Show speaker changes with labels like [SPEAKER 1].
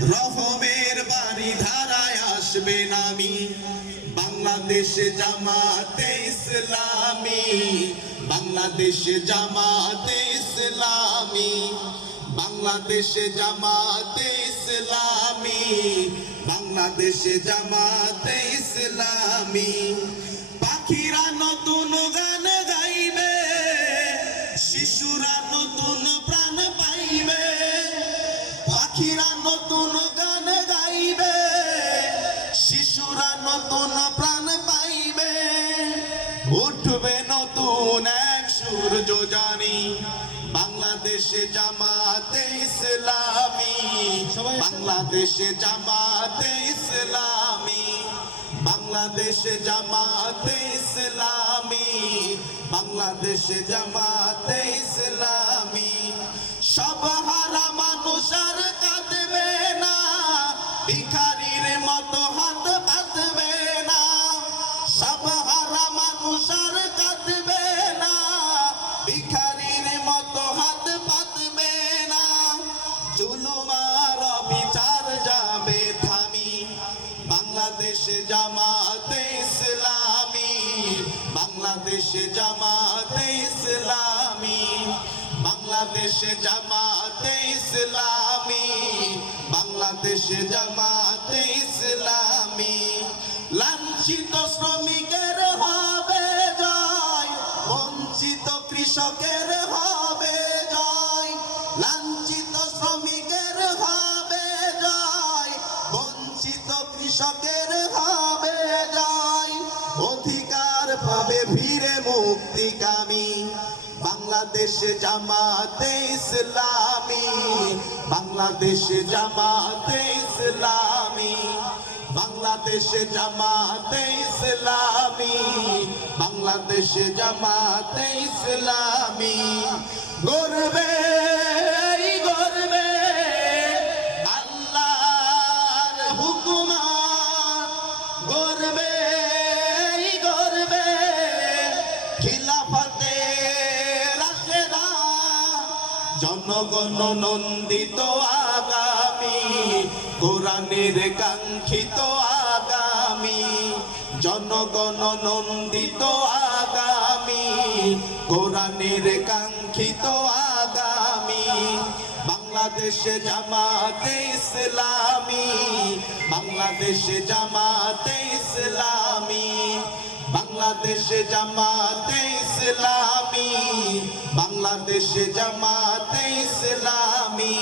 [SPEAKER 1] রহমের বাড়ি ধারায় আসবে নামি। বাংলাদেশে জামাতে ইসলামী। বাংলাদেশে জামাতে ইসলামী। বাংলাদেশ জামাতে ইসলামী। বাংলাদেশ জামাতে ইসলামী। পাখিরা নতুন গান গাইবে, শিশুরা নতুন সূর্য জানি বাংলাদেশে জামাতে ইসলামী। বাংলাদেশে জামাতে ইসলামী বাংলাদেশে জামাতে ইসলামী বাংলাদেশে জামাতে ইসলামী। ভিখারির মতো হাত পাতবে না। জুলুমার বিচার যাবে থামি। বাংলাদেশে জামাতে ইসলামী, বাংলাদেশে জামাতে ইসলামী, বাংলাদেশে জামাতে ইসলামী, বাংলাদেশে জামাতে ইসলামী। লাঞ্ছিত বঞ্চিত কৃষকের হবে জয় লাঞ্ছিত শ্রমিকের হবে জয় বঞ্চিত কৃষকের হবে জয় অধিকার পাবে ফিরে মুক্তিকামী, বাংলাদেশে জামাতে ইসলামী, বাংলাদেশে জামাতে ইসলামী। বাংলাদেশে জামাতে ইসলামী, বাংলাদেশে জামাতে ইসলামী। গর্বে গর্বে আল্লাহর হুকুমা। গর্বে গর্বে খিলাফতে রাশেদা জনগণ নন্দিত আগামী, কোরআনের কাঙ্ক্ষিত জনগণ নন্দিত আগামী, কোরআনের কাঙ্ক্ষিত আগামী, বাংলাদেশে জামাতে ইসলামী, বাংলাদেশে জামাতে ইসলামী, বাংলাদেশে জামাতে ইসলামী, বাংলাদেশে জামাতে ইসলামী।